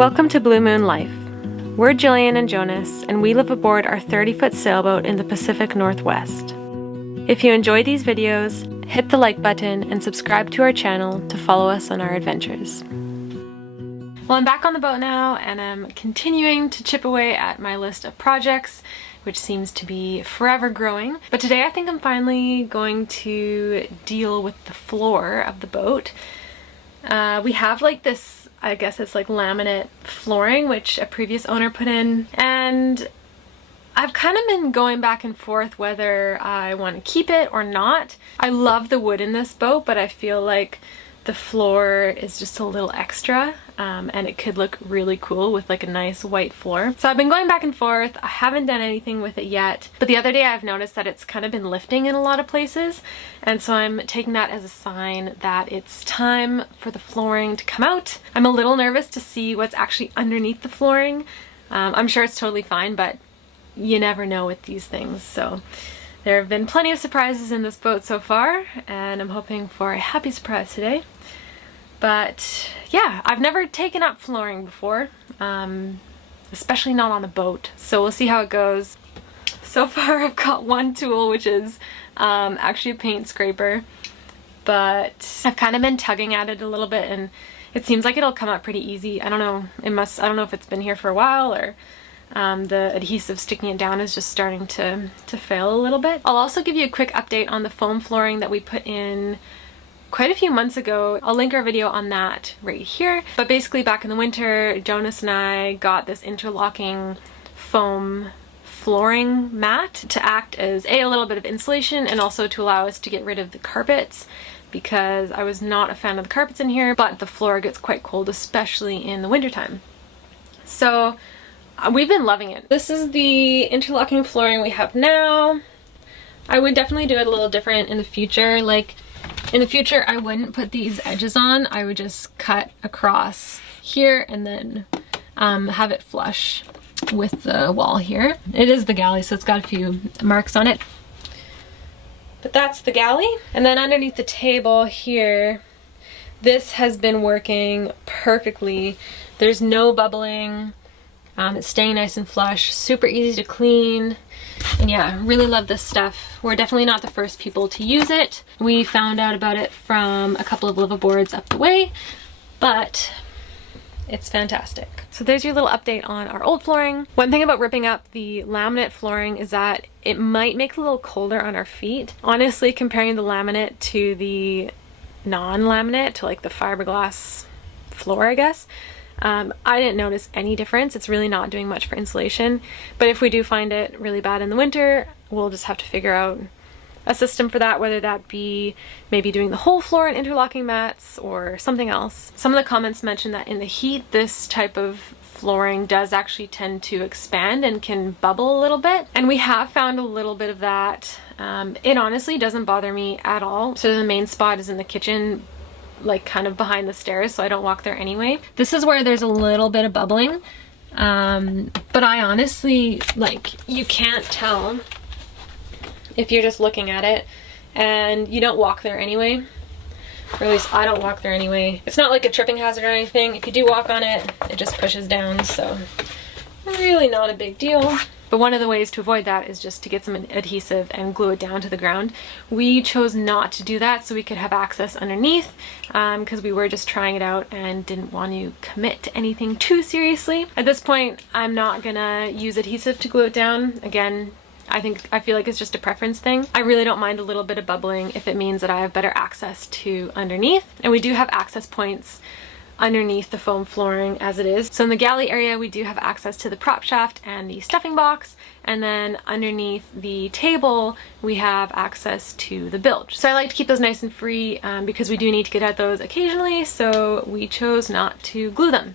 Welcome to Blue Moon Life. We're Jillian and Jonas, and we live aboard our 30-foot sailboat in the Pacific Northwest. If you enjoy these videos, hit the like button and subscribe to our channel to follow us on our adventures. Well, I'm back on the boat now, and I'm continuing to chip away at my list of projects, which seems to be forever growing. But today I think I'm finally going to deal with the floor of the boat. We have like this, I guess it's like laminate flooring, which a previous owner put in, and I've kind of been going back and forth whether I want to keep it or not. I love the wood in this boat, but I feel like the floor is just a little extra, and it could look really cool with like a nice white floor. So I've been going back and forth. I haven't done anything with it yet, but the other day I've noticed that it's kind of been lifting in a lot of places, and so I'm taking that as a sign that it's time for the flooring to come out. I'm a little nervous to see what's actually underneath the flooring. I'm sure it's totally fine, but you never know with these things. So there have been plenty of surprises in this boat so far, and I'm hoping for a happy surprise today. But yeah, I've never taken up flooring before, especially not on a boat, so we'll see how it goes. So far I've got one tool, which is actually a paint scraper, but I've kind of been tugging at it a little bit and it seems like it'll come up pretty easy. I don't know, I don't know if it's been here for a while or the adhesive sticking it down is just starting to fail a little bit. I'll also give you a quick update on the foam flooring that we put in quite a few months ago. I'll link our video on that right here. But basically back in the winter, Jonas and I got this interlocking foam flooring mat to act as a little bit of insulation and also to allow us to get rid of the carpets, because I was not a fan of the carpets in here, but the floor gets quite cold, especially in the wintertime. So we've been loving it. This is the interlocking flooring we have now. I would definitely do it a little different in the future. Like in the future, I wouldn't put these edges on. I would just cut across here and then have it flush with the wall here. It is the galley, so it's got a few marks on it. But that's the galley. And then underneath the table here, this has been working perfectly. There's no bubbling. It's staying nice and flush, super easy to clean, and yeah, really love this stuff. We're definitely not the first people to use it. We found out about it from a couple of liveaboards up the way, but it's fantastic. So there's your little update on our old flooring. One thing about ripping up the laminate flooring is that it might make it a little colder on our feet. Honestly, comparing the laminate to the non-laminate, to like the fiberglass floor, I guess, I didn't notice any difference. It's really not doing much for insulation, but if we do find it really bad in the winter, we'll just have to figure out a system for that, whether that be maybe doing the whole floor in interlocking mats or something else. Some of the comments mentioned that in the heat, this type of flooring does actually tend to expand and can bubble a little bit, and we have found a little bit of that. It honestly doesn't bother me at all. So the main spot is in the kitchen, like kind of behind the stairs, so I don't walk there anyway. This is where there's a little bit of bubbling, but I honestly, like, you can't tell if you're just looking at it, and you don't walk there anyway, or at least I don't walk there anyway. It's not like a tripping hazard or anything. If you do walk on it, it just pushes down, so really not a big deal. But one of the ways to avoid that is just to get some adhesive and glue it down to the ground. We chose not to do that so we could have access underneath, because we were just trying it out and didn't want to commit to anything too seriously. At this point, I'm not gonna use adhesive to glue it down. Again, I feel like it's just a preference thing. I really don't mind a little bit of bubbling if it means that I have better access to underneath. And we do have access points underneath the foam flooring as it is. So in the galley area, we do have access to the prop shaft and the stuffing box, and then underneath the table we have access to the bilge. So I like to keep those nice and free, because we do need to get at those occasionally, so we chose not to glue them.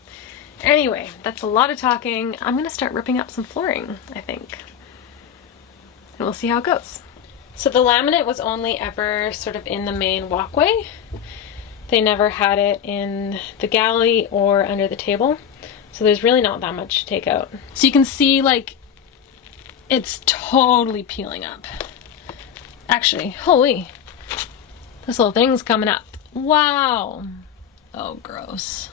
Anyway, that's a lot of talking. I'm gonna start ripping up some flooring, I think, and we'll see how it goes. So the laminate was only ever sort of in the main walkway. They never had it in the galley or under the table, so there's really not that much to take out. So you can see, like, it's totally peeling up. Actually, holy, this little thing's coming up. Wow. Oh, gross.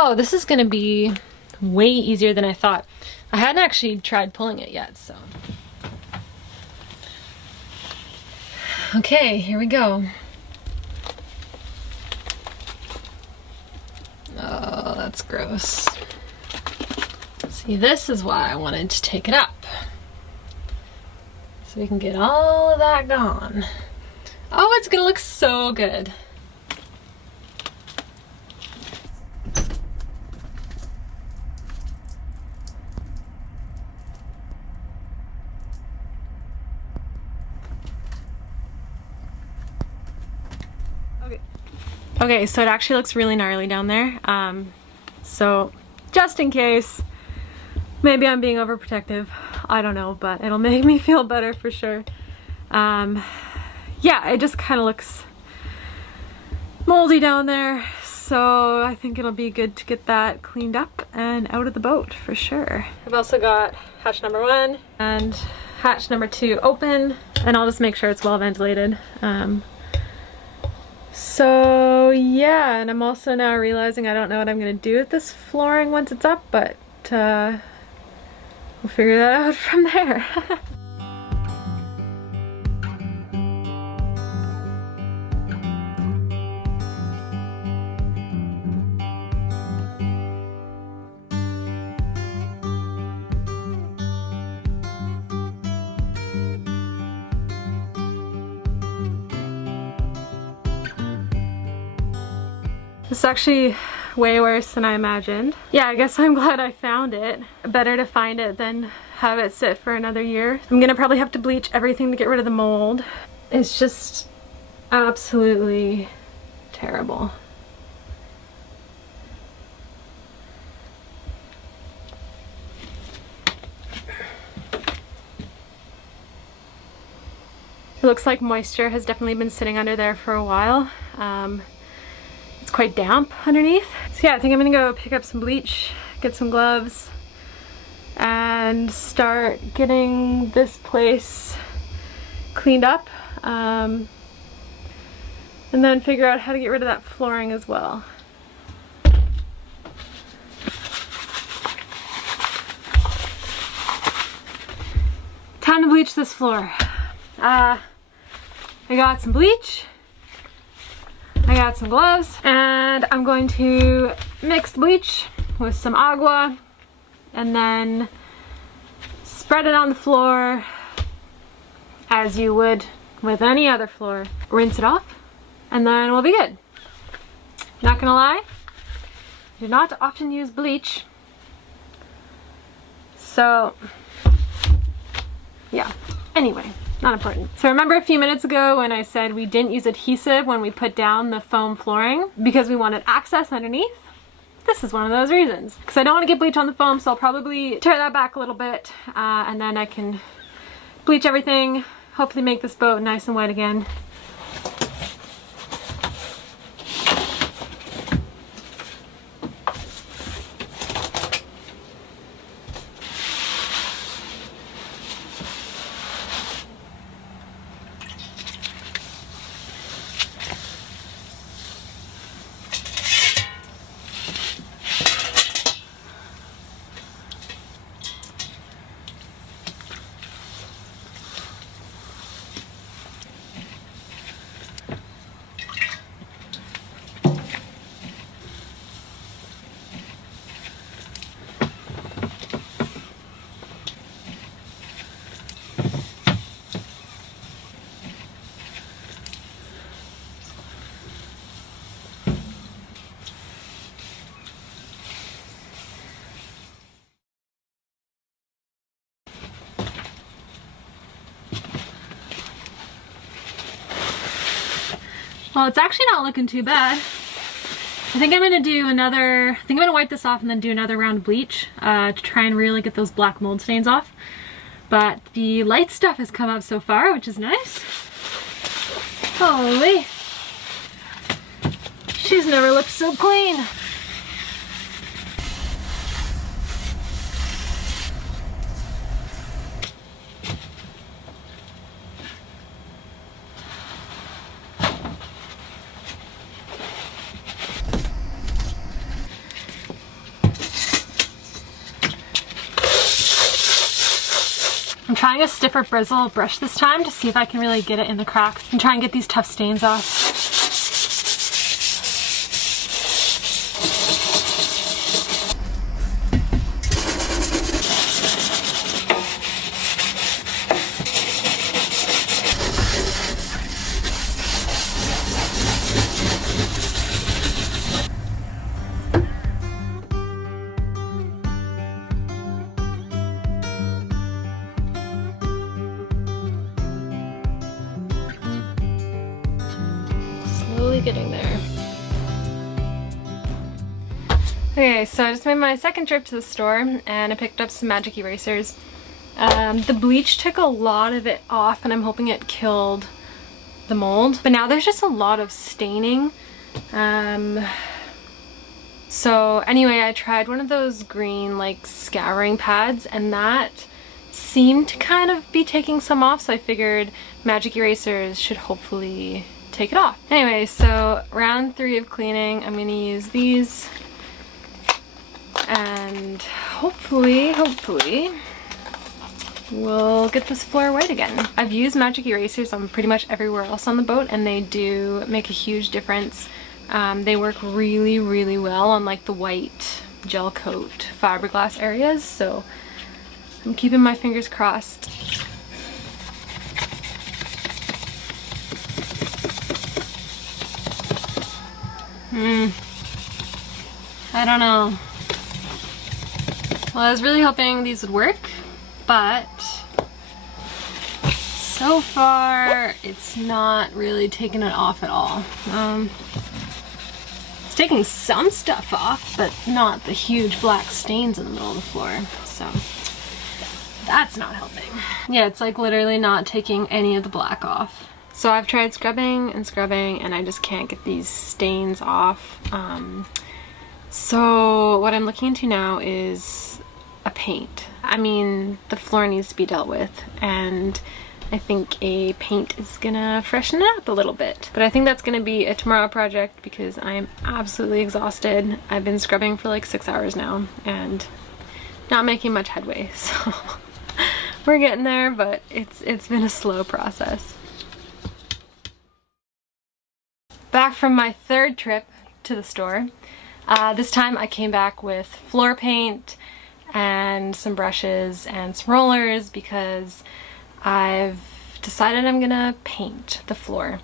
Oh, this is gonna be way easier than I thought. I hadn't actually tried pulling it yet, so. Okay, here we go. Oh, that's gross. See, this is why I wanted to take it up. So we can get all of that gone. Oh, it's gonna look so good. Okay, so it actually looks really gnarly down there. So just in case, maybe I'm being overprotective. I don't know, but it'll make me feel better for sure. Yeah, it just kind of looks moldy down there. So I think it'll be good to get that cleaned up and out of the boat for sure. I've also got hatch number 1 and hatch number 2 open, and I'll just make sure it's well ventilated. So yeah, and I'm also now realizing I don't know what I'm gonna do with this flooring once it's up, but we'll figure that out from there. It's actually way worse than I imagined. Yeah, I guess I'm glad I found it. Better to find it than have it sit for another year. I'm gonna probably have to bleach everything to get rid of the mold. It's just absolutely terrible. It looks like moisture has definitely been sitting under there for a while. It's quite damp underneath. So yeah, I think I'm gonna go pick up some bleach, get some gloves, and start getting this place cleaned up. And then figure out how to get rid of that flooring as well. Time to bleach this floor. I got some bleach, I got some gloves, and I'm going to mix the bleach with some agua and then spread it on the floor as you would with any other floor. Rinse it off and then we'll be good. Not gonna lie, I do not often use bleach, so yeah, anyway. Not important. So remember a few minutes ago when I said we didn't use adhesive when we put down the foam flooring because we wanted access underneath? This is one of those reasons. Because I don't want to get bleach on the foam, so I'll probably tear that back a little bit and then I can bleach everything, hopefully make this boat nice and wet again. Well, it's actually not looking too bad. I think I'm gonna wipe this off and then do another round of bleach to try and really get those black mold stains off. But the light stuff has come up so far, which is nice. Holy, she's never looked so clean. trying a stiffer bristle brush this time to see if I can really get it in the cracks and try and get these tough stains off. Slowly getting there. Okay, so I just made my second trip to the store and I picked up some magic erasers. The bleach took a lot of it off and I'm hoping it killed the mold, but now there's just a lot of staining. So anyway, I tried one of those green like scouring pads and that seemed to kind of be taking some off, so I figured magic erasers should hopefully take it off. Anyway, so round 3 of cleaning, I'm gonna use these and hopefully we'll get this floor white again. I've used magic erasers on pretty much everywhere else on the boat and they do make a huge difference. They work really well on like the white gel coat fiberglass areas, so I'm keeping my fingers crossed. I don't know. Well, I was really hoping these would work, but so far it's not really taking it off at all. It's taking some stuff off, but not the huge black stains in the middle of the floor, so that's not helping. Yeah, it's like literally not taking any of the black off. So I've tried scrubbing and I just can't get these stains off. So what I'm looking into now is a paint. I mean, the floor needs to be dealt with and I think a paint is gonna freshen it up a little bit. But I think that's gonna be a tomorrow project because I am absolutely exhausted. I've been scrubbing for like 6 hours now and not making much headway, so we're getting there, but it's been a slow process. Back from my third trip to the store. This time I came back with floor paint and some brushes and some rollers because I've decided I'm gonna paint the floor.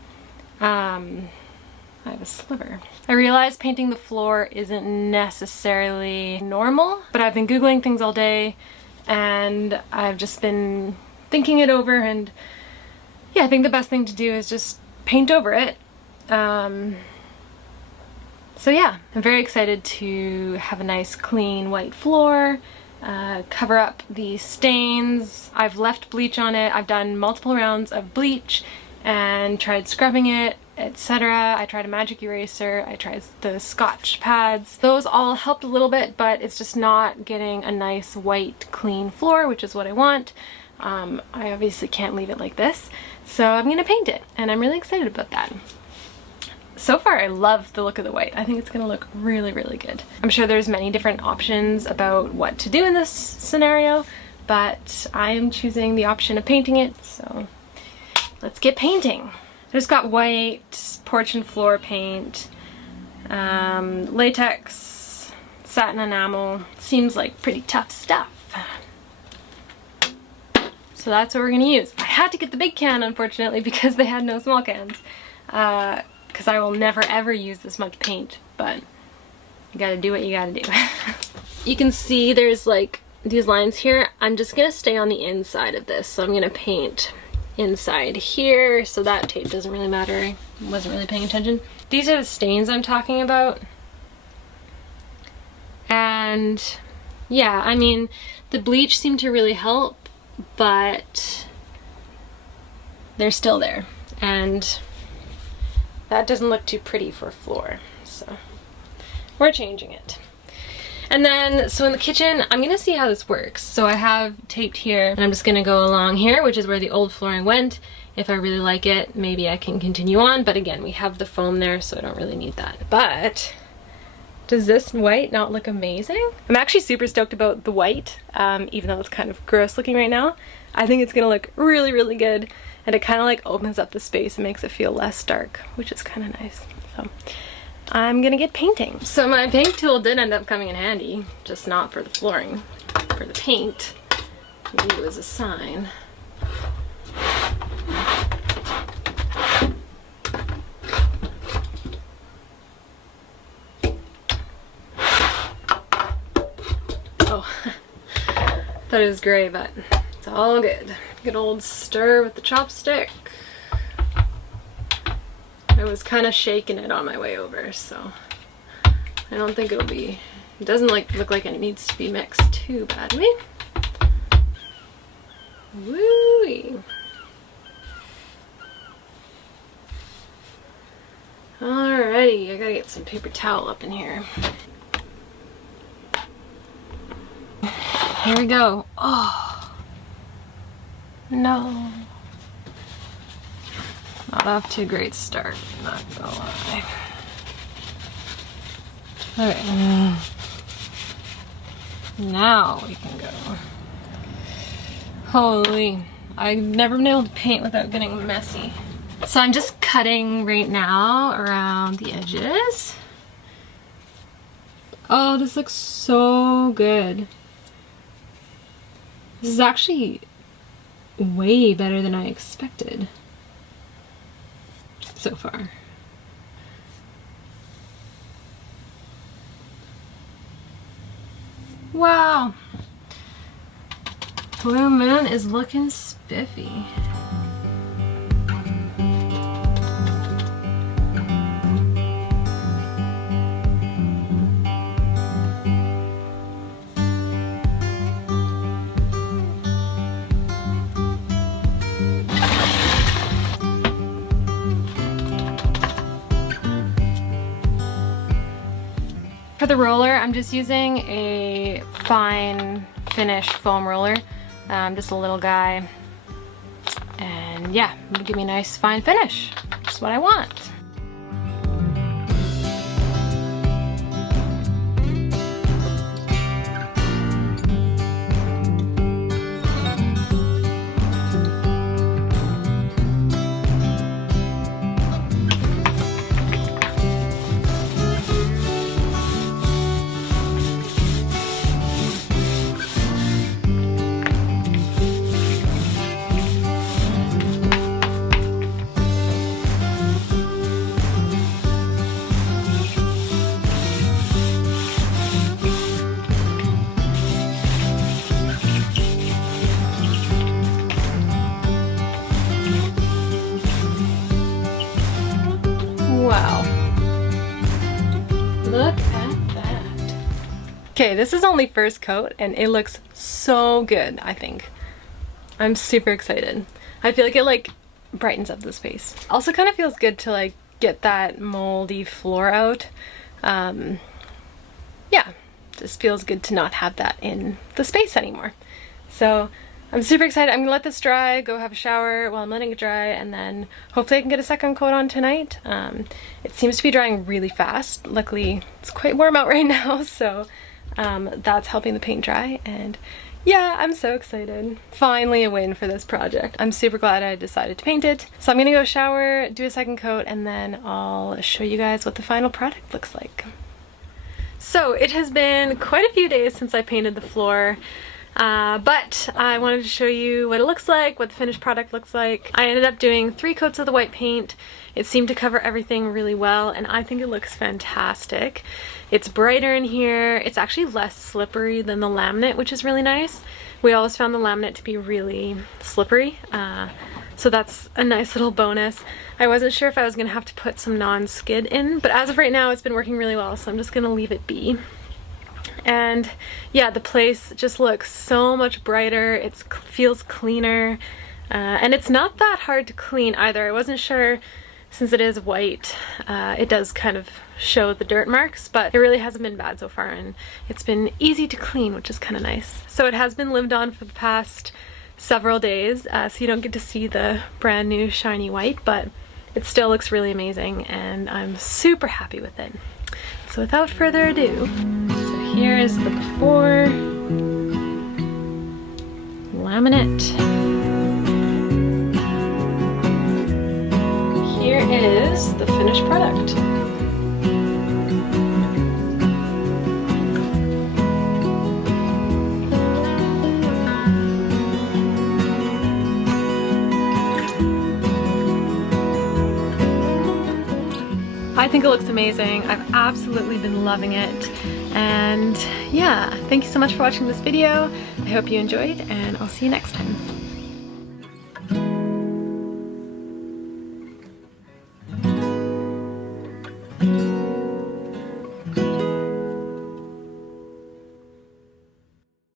I have a sliver. I realized painting the floor isn't necessarily normal, but I've been Googling things all day and I've just been thinking it over, and yeah, I think the best thing to do is just paint over it. So yeah, I'm very excited to have a nice clean white floor, cover up the stains. I've left bleach on it. I've done multiple rounds of bleach and tried scrubbing it, etc. I tried a magic eraser, I tried the Scotch pads. Those all helped a little bit, but it's just not getting a nice white clean floor, which is what I want. I obviously can't leave it like this, so I'm gonna paint it and I'm really excited about that. So far I love the look of the white. I think it's gonna look really good. I'm sure there's many different options about what to do in this scenario, but I am choosing the option of painting it, so let's get painting. I just got white porch and floor paint, latex, satin enamel. Seems like pretty tough stuff. So that's what we're gonna use. I had to get the big can, unfortunately, because they had no small cans. Because I will never ever use this much paint, but you gotta do what you gotta do. You can see there's like these lines here. I'm just gonna stay on the inside of this, so I'm gonna paint inside here, so that tape doesn't really matter. I wasn't really paying attention. These are the stains I'm talking about. And yeah, I mean, the bleach seemed to really help, but they're still there. And that doesn't look too pretty for a floor, so we're changing it. And then, so in the kitchen, I'm gonna see how this works. So I have taped here, and I'm just gonna go along here, which is where the old flooring went. If I really like it, maybe I can continue on, but again, we have the foam there, so I don't really need that. But Does this white not look amazing? I'm actually super stoked about the white, even though it's kind of gross looking right now. I think it's gonna look really, really good, and it kind of like opens up the space and makes it feel less dark, which is kind of nice. So I'm gonna get painting. So my paint tool did end up coming in handy, just not for the flooring. For the paint, maybe it was a sign. Oh, thought it was gray, but it's all good. Good old stir with the chopstick. I was kind of shaking it on my way over, so I don't think it'll be, it doesn't look like it needs to be mixed too badly. Woo-wee. Alrighty, I gotta get some paper towel up in here. Here we go. Oh, no. Not off to a great start, not gonna lie. Alright. Now we can go. Holy, I've never been able to paint without getting messy. So I'm just cutting right now around the edges. Oh, this looks so good. This is actually way better than I expected so far. Wow. Blue Moon is looking spiffy. For the roller, I'm just using a fine finish foam roller, just a little guy, and yeah, it'll give me a nice fine finish, which is what I want. Wow. Look at that. Okay, this is only first coat and it looks so good, I think. I'm super excited. I feel like it like brightens up the space. Also kind of feels good to like get that moldy floor out. Yeah, just feels good to not have that in the space anymore. So I'm super excited. I'm gonna let this dry, go have a shower while I'm letting it dry, and then hopefully I can get a second coat on tonight. It seems to be drying really fast. Luckily, it's quite warm out right now, so that's helping the paint dry, and yeah, I'm so excited. Finally a win for this project. I'm super glad I decided to paint it. So I'm gonna go shower, do a second coat, and then I'll show you guys what the final product looks like. So it has been quite a few days since I painted the floor. But I wanted to show you what it looks like, what the finished product looks like. I ended up doing 3 coats of the white paint. It seemed to cover everything really well, and I think it looks fantastic. It's brighter in here. It's actually less slippery than the laminate, which is really nice. We always found the laminate to be really slippery, so that's a nice little bonus. I wasn't sure if I was gonna have to put some non-skid in, but as of right now, it's been working really well, so I'm just gonna leave it be. And yeah, the place just looks so much brighter. It feels cleaner, and it's not that hard to clean either. I wasn't sure, since it is white, it does kind of show the dirt marks, but it really hasn't been bad so far, and it's been easy to clean, which is kind of nice. So it has been lived on for the past several days, so you don't get to see the brand new shiny white, but it still looks really amazing, and I'm super happy with it. so without further ado, so here is the before laminate. Here is the finished product. I think it looks amazing. I've absolutely been loving it. And yeah, thank you so much for watching this video. I hope you enjoyed, and I'll see you next time.